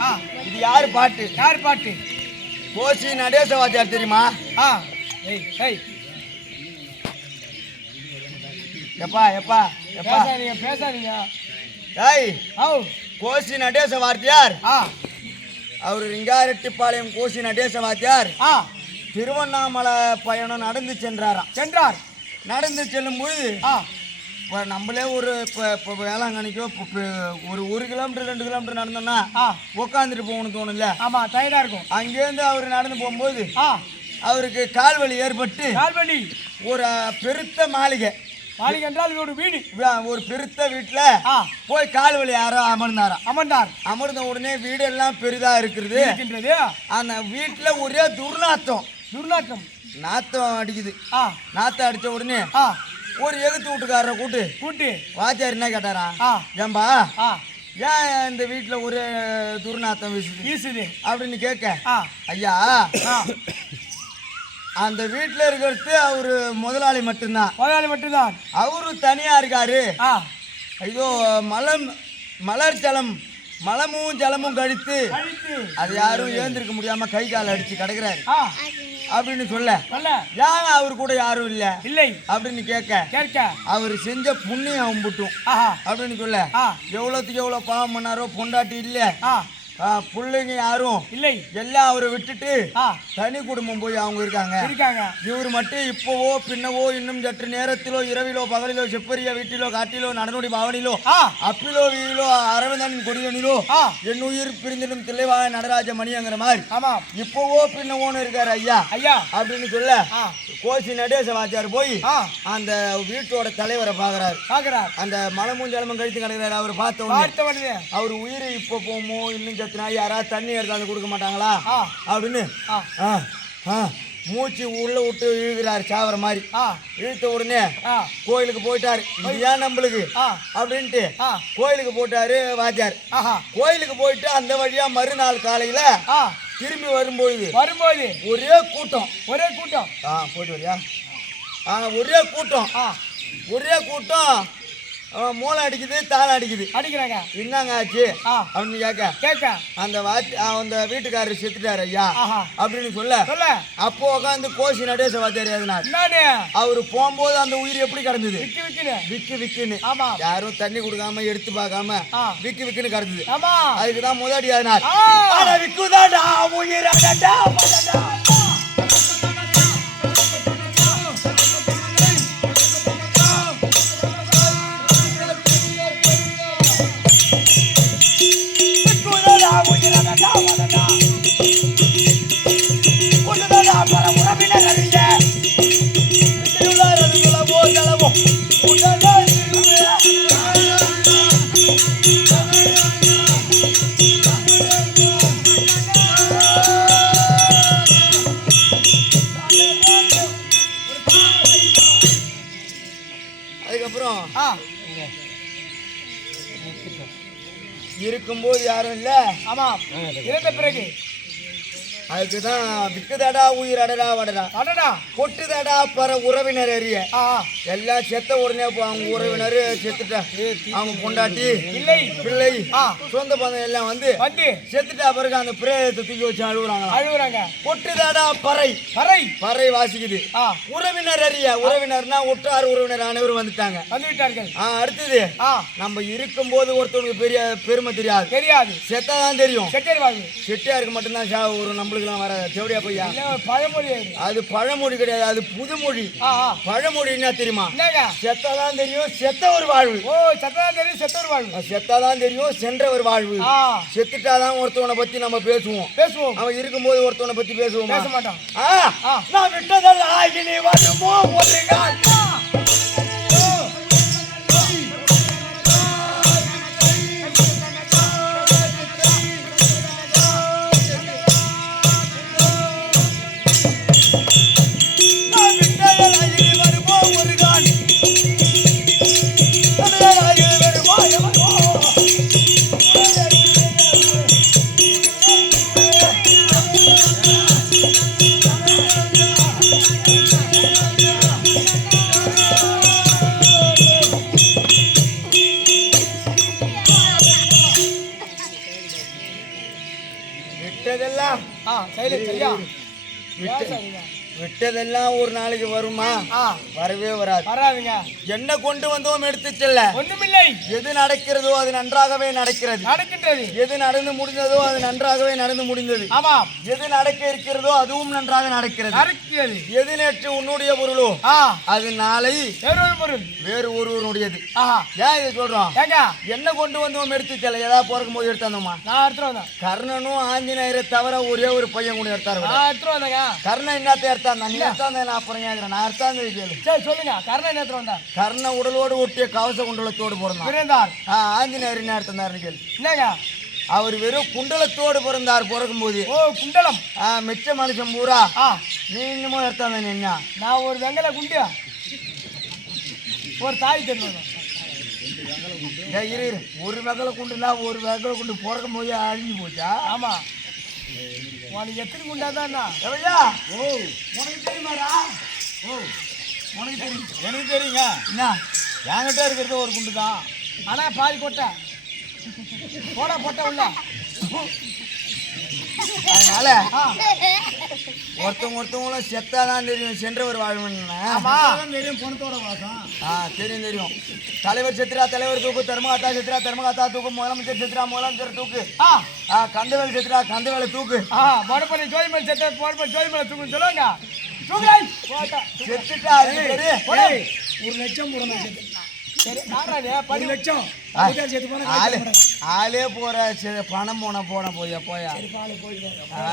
ஆ. இது யாரு பாட்டு? யார் பாட்டு? கோசி நடேச வாத்தியார் தெரியுமா? ஆ. ஏய் ஏய். எப்பா எப்பா எப்பா? பேசாதீங்க பேசாதீங்க. ஏய் ஓ கோசி நடேச வாத்தியார் ஆ. அவர் ரிங்காரெட்டிப்பாளையம் கோசி நடேச வாத்தியார் ஆ. திருவண்ணாமலை பயணம் நடந்து சென்றாராம். சென்றார். நடந்து செல்லும் பொழுது ஆ. இப்போ நம்மளே ஒரு இப்போ இப்போ வேளாங்கண்ணிக்கோ இப்போ ஒரு ஒரு கிலோமீட்டர் ரெண்டு கிலோமீட்டர் நடந்தோம்னா உட்காந்துட்டு போகணும்னு தோணும்ல? ஆமா டயர்டா இருக்கும். அங்கேருந்து அவர் நடந்து போகும்போது அவருக்கு கால் வலி ஏற்பட்டு கால்வண்டி ஒரு அஹ், பெருத்த மாளிகை. மாளிகை என்றால் ஒரு வீடு. ஒரு பெருத்த வீட்டில் போய் கால் வலி யாரோ அமர்ந்தாராம். அமர்ந்தார். அமர்ந்த உடனே வீடெல்லாம் பெரிதா இருக்கிறது அந்த வீட்டில் ஒரே துர்நாத்தம். துர்நாற்றம் நாத்தம் அடிக்குது. நாத்தம் அடிச்ச உடனே ஒரு எகுத்து வீட்டுக்காரரை கூட்டு கூட்டு வாத்தியார் என்ன கேட்டாரா? ஏம்பா ஏன் இந்த வீட்டில் ஒரே துர்நாத்தம் வீசுது? வீசுது. அப்படின்னு கேட்க ஐயா அந்த வீட்டில் இருக்கிறது அவரு முதலாளி மட்டும்தான். முதலாளி மட்டும்தான். அவரு தனியா இருக்காரு. ஐயோ மலம் மலர் ஜலம் மலமும் ஜலமும் கழித்து அது யாரும் ஏந்திருக்க முடியாம கை கால் அடிச்சு கிடக்குறாரு. அப்படின்னு சொல்ல. ஏன் அவர் கூட யாரும் இல்ல? இல்லை. அப்படின்னு கேட்க. கேட்க. அவர் செஞ்ச புண்ணியம் அம்புட்டும். ஆஹா. அப்படின்னு சொல்ல. ஆ. எவ்வளோத்துக்கு எவ்வளோ பாவம் பண்ணாரோ பொண்டாட்டி இல்ல. பிள்ளைங்க யாரும்? இல்லை. எல்லாம் அவரை விட்டுட்டு தனி குடும்பம் போய் அவங்க இருக்காங்க. இருக்காங்க. இவர் மட்டும் இப்போவோ பின்னவோ இன்னும் சற்று நேரத்திலோ இரவிலோ பகலிலோ செப்பரிய வீட்டிலோ காட்டிலோ நடனோடி பாவனிலோ அப்பிலோ வீலோ அரவிந்தன் கொடியனிலோ என் உயிர் பிரிந்திடும் தில்லைவாய நடராஜ மணிங்கிற மாதிரி. ஆமாம் இப்போவோ பின்னவோன்னு இருக்காரு ஐயா. ஐயா. அப்படின்னு சொல்ல கோசி நடேச வாத்தியார் போய் அந்த வீட்டோட தலைவரை பார்க்கறாரு பார்க்கிறார் அந்த மலமும் ஜலமும் கழித்து கிடக்கிறாரு. அவர் பார்த்த உடனே அவர் உயிர் இப்போ போமோ இன்னும் சத்துனா யாராவது தண்ணி எடுத்தாந்து கொடுக்க மாட்டாங்களா? அப்படின்னு. மூச்சு உள்ள விட்டு இழுக்கிறாரு சாவர மாதிரி. இழுத்த உடனே கோயிலுக்கு போயிட்டாரு. இது ஏன் நம்மளுக்கு? அப்படின்ட்டு கோயிலுக்கு போயிட்டாரு வாத்தியார். கோயிலுக்கு போயிட்டு அந்த வழியா மறுநாள் காலையில திரும்பி வரும்பொழுது வரும்போது ஒரே கூட்டம். ஒரே கூட்டம். ஆ போயிட்டு வரியா? ஒரே கூட்டம். ஒரே கூட்டம். மூளை அடிக்குது தாளம் அடிக்குது. அடிக்கிறாங்க. என்னங்க ஆச்சு? அப்படின்னு கேட்க கேட்க. அந்த வாத்தி அந்த வீட்டுக்காரர் செத்துட்டாரு ஐயா. அப்படின்னு சொல்ல சொல்ல. அப்போ உட்காந்து கோஷி நடேச என்னன்னு அவரு போகும்போது அந்த உயிர் எப்படி கிடந்தது? விக்கு விக்குது விக்கு விக்குன்னு. ஆமா. யாரும் தண்ணி கொடுக்காம எடுத்து பார்க்காம விக்கு விக்குன்னு கிடந்தது. ஆமா. அதுக்கு தான் விக்குதாடா உயிர் போது யாரும் இல்ல? ஆமா இறந்த பிறகு. அதுக்கு தான் விக்குதாடா உயிர் அடடா வடடா. அடடா. கொட்டுதாடா பர உறவினர் அறிய. எல்லாம் செத்த உடனே அவங்க உறவினர் செத்துட்டா. அவங்க பொண்டாட்டி இல்லை. பிள்ளை சொந்த பந்தம் எல்லாம் வந்து வந்து செத்துட்டா பிறகு அந்த பிரேதத்தை தூக்கி வச்சு அழுகுறாங்க அழுகுறாங்க கொட்டுதாடா பறை. பறை. பறை வாசிக்குது. உறவினர் அறிய. உறவினர்னா ஒட்டார் உறவினர் அனைவரும் வந்துட்டாங்க. வந்து விட்டார்கள் ஆ அடுத்தது நம்ம இருக்கும்போது ஒருத்தவங்களுக்கு பெரிய பெருமை தெரியாது. தெரியாது. செத்தாதான் தெரியும். வாழ்வு செட்டியாருக்கு மட்டும்தான் சாவு வரும் நம்மளுக்குலாம் வர செவடியா பையா பழமொழி அது. பழமொழி கிடையாது அது புதுமொழி. பழமொழி என்ன தெரியுமா? செத்தாதான் தெரியும் செத்த ஒரு வாழ்வு. ஓ சத்ததா தெரியும் செத்தவர் வாழ்வு. செத்தாதான் தெரியும் சென்றவர் வாழ்வு. ஆ. செத்துட்டாதான் ஒருத்தவனை பத்தி நம்ம பேசுவோம். பேசுவோம். அவன் இருக்கும்போது ஒருத்தவனை பத்தி பேசுவோமா? பேச ஆ. நான் விட்டதெல்லாம் இனி வருமோ ஒரு நாள். விட்டு பேசாதீங்க. விட்டதெல்லாம் ஒரு நாளைக்கு வருமா? வரவே வராது. வராதுங்க. என்ன கொண்டு வந்தோம் எடுத்து செல்ல? ஒண்ணுமில்லை. எது நடக்கிறதோ அது நன்றாகவே நடக்கிறது. நடக்கின்றது. எது நடந்து முடிந்ததோ அது நன்றாகவே நடந்து முடிந்தது. ஆமாம் எது நடக்க இருக்கிறதோ அதுவும் நன்றாக நடக்கிறது. நடக்கிறது. எது நேற்று உன்னுடைய பொருளோ? அது நாளை வேறொரு பொருள். வேறு ஒருவனுடையது ஆஹா. ஏன் இதை சொல்றோம்? ஏங்க. என்ன கொண்டு வந்தோம் எடுத்து செல்ல? ஏதாவது பிறக்கும் போது எடுத்தாந்தோமா நான் எடுத்துட்டு வந்தேன். கர்ணனும் ஆஞ்சநேயரை தவிர ஒரே ஒரு பையன் கூட எடுத்தாரு கர்ணன் என்னத்த எடுத்தாந்தா நீ எடுத்தாந்த நான் அப்புறம் கேட்கிறேன் நான் எடுத்தாந்து கேளு. சரி சொல்லுங்க. கர்ணன் எடுத்துட்டு வந்தேன். கர்ண உடலோடு ஒட்டிய கவச குண்டலத்தோடு பிறந்தான். பிறந்தார். ஆ, ஆஞ்சநேயர் எடுத்தாருன்னு கேளு என்னங்க? அவர் வெறும் குண்டலத்தோடு பிறந்தார் பிறக்கும்போது. ஓ குண்டலம். ஆ, மிச்ச மனுஷன் பூரா. ஆ. நீ இன்னமும் எடுத்தாந்த நீ என்ன? நான் ஒரு வெங்கல குண்டு ஒரு தாய் தெரியும் இரு. ஒரு வெகல குண்டுனா ஒரு வெகல குண்டு பிறக்கும் போது அழிஞ்சு போச்சா? ஆமா. உனக்கு எத்தனை குண்டா தான் எவையா? ஓ உனக்கு தெரியுமாடா? ஓ உனக்கு தெரியும். எனக்கு தெரியுங்க. என்ன? என்கிட்ட இருக்கிறது ஒரு குண்டு தான் ஆனா பாதி கொட்டை. போட போட்ட உள்ள. அதனால ஒருத்தவங்க ஒருத்தவங்களும் செத்தாதான் தெரியும். சென்றவர் வாழ்வன்னு ஆமா. தெரியும் பணத்தோட வாசம். ஆ தெரியும் தெரியும். தலைவர் செத்துரா தலைவர் தூக்கு தர்மகாத்தா செத்துரா தர்மகாத்தா தூக்கு முதலமைச்சர் செத்துரா முதலமைச்சர் தூக்கு. ஆ. கந்தவேல் செத்துரா கந்தவேலை தூக்கு. ஆ மறுபடி ஜோதிமலை செத்த மறுபடி ஜோதிமலை தூக்குன்னு பேரு? ஒரு லட்சம் போடணும் சரி. நாராஜே படி லட்சம். ஆளே. ஆளே போற பணம் போன போன போயா போயா. ஆ.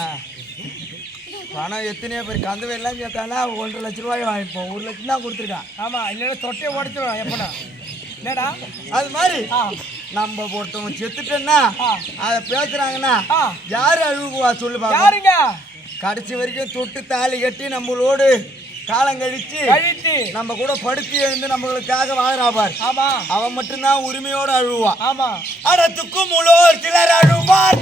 பணம் எத்தனையோ பேர் கந்தவேலாம் சேர்த்தானா ஒன்றரை லட்ச ரூபாய் வாங்கிப்போம். ஒரு லட்சம் தான் கொடுத்துருக்கான். ஆமா இல்லைன்னா தொட்டையை உடச்சிடும் எப்படா? என்னடா? அது மாதிரி. நம்ம ஒருத்தவங்க செத்துட்டோன்னா. அதை பேசுறாங்கன்னா யாரு அழுகுவா சொல்லு யாருங்க? கடைசி வரைக்கும் தொட்டு தாலி கட்டி நம்மளோடு காலம் கழிச்சு கழித்து. நம்ம கூட படுத்தி எழுந்து நம்மளுக்காக வாழறா பார். ஆமா. அவன் மட்டும்தான் உரிமையோட அழுவா. ஆமா. அடத்துக்கும் முழோர் சிலர் அழுவார்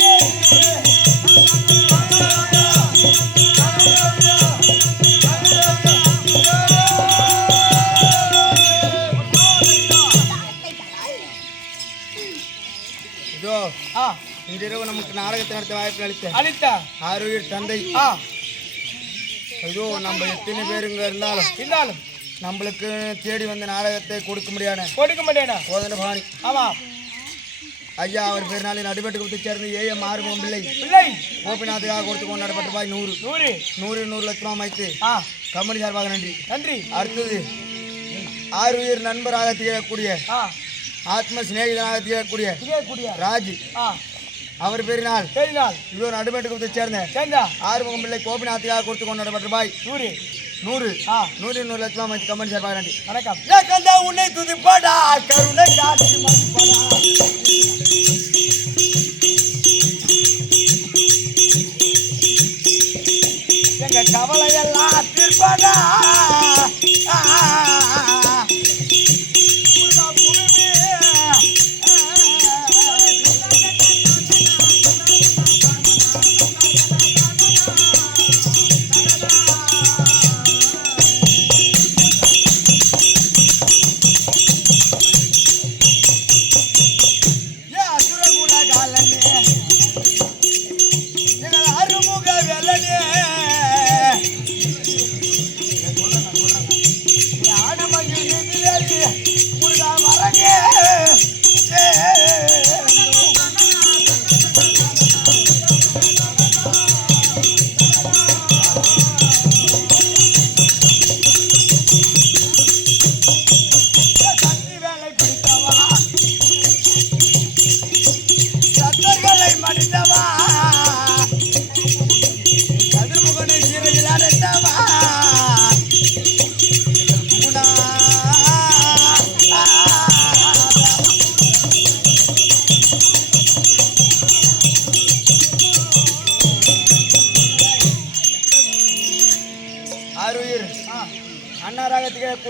நடத்த வாய்ப்பு அளித்த அளித்த ஆரோக்கிய தந்தை ஆ ஐயோ நம்ம எத்தனை பேருங்க இருந்தாலும் இருந்தாலும் நம்மளுக்கு தேடி வந்த நாடகத்தை கொடுக்க முடியாத கொடுக்க மாட்டேனா கோதன பாணி ஆமா ஐயா அவர் பெருநாளின் அடிபட்டு கொடுத்து சேர்ந்த ஏஎம் ஆறுமுகம் பிள்ளை பிள்ளை கோபிநாத்துக்காக கொடுத்து கொண்டாடப்பட்ட ரூபாய் நூறு நூறு நூறு நூறு லட்சம் அமைத்து ஆ கம்பெனி சார்பாக நன்றி நன்றி அடுத்தது ஆறு உயிர் நண்பராக திகழக்கூடிய ஆத்ம சிநேகிதனாக திகழக்கூடிய ராஜ் ஆ அவர் பெருநாள் சரி நாள் இதோ நடுமேட்டு கொடுத்து சேர்ந்த. ஆறுமுகம் பிள்ளை கோபிநாத்துக்காக கொடுத்து கொண்டாடப்பட்ட ரூபாய் நூறு. நூறு. ஆ. நூறு நூறு லட்சம் கம்பெனி சார்பாக நன்றி. வணக்கம். கந்தா உன்னை துதிப்பாடா கருணை காட்சி மதிப்பாடா. எங்க கவலையெல்லாம் தீர்ப்பாடா.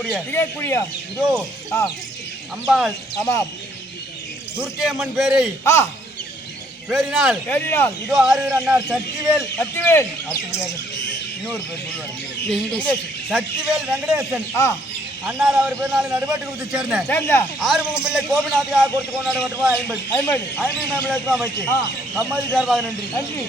திகழக்கூடிய திகழக்கூடிய இதோ ஆ. அம்பாள் ஆமாம் துர்க்கை அம்மன் பேரை ஆ. பேரினால். கேடினால் இதோ ஆறுயிர் அன்னார் சக்திவேல் கத்திவேல் அடுத்தபடியாக இன்னொரு பேர் சொல்லுவார். சக்திவேல் வெங்கடேசன். ஆ. அன்னார் அவர் பேரினால் நடுவாட்டு குடுத்து சேர்ந்த. சேர்ந்தா. ஆறுமுகம் பிள்ளை கோபிநாத்துக்காக கொடுத்து கொண்டாட மட்டுமா ஐம்பது. ஐம்பது. ஐம்பது மேம்பளத்துமா வச்சு ஆ. சம்மதி சார்பாக நன்றி. நன்றி.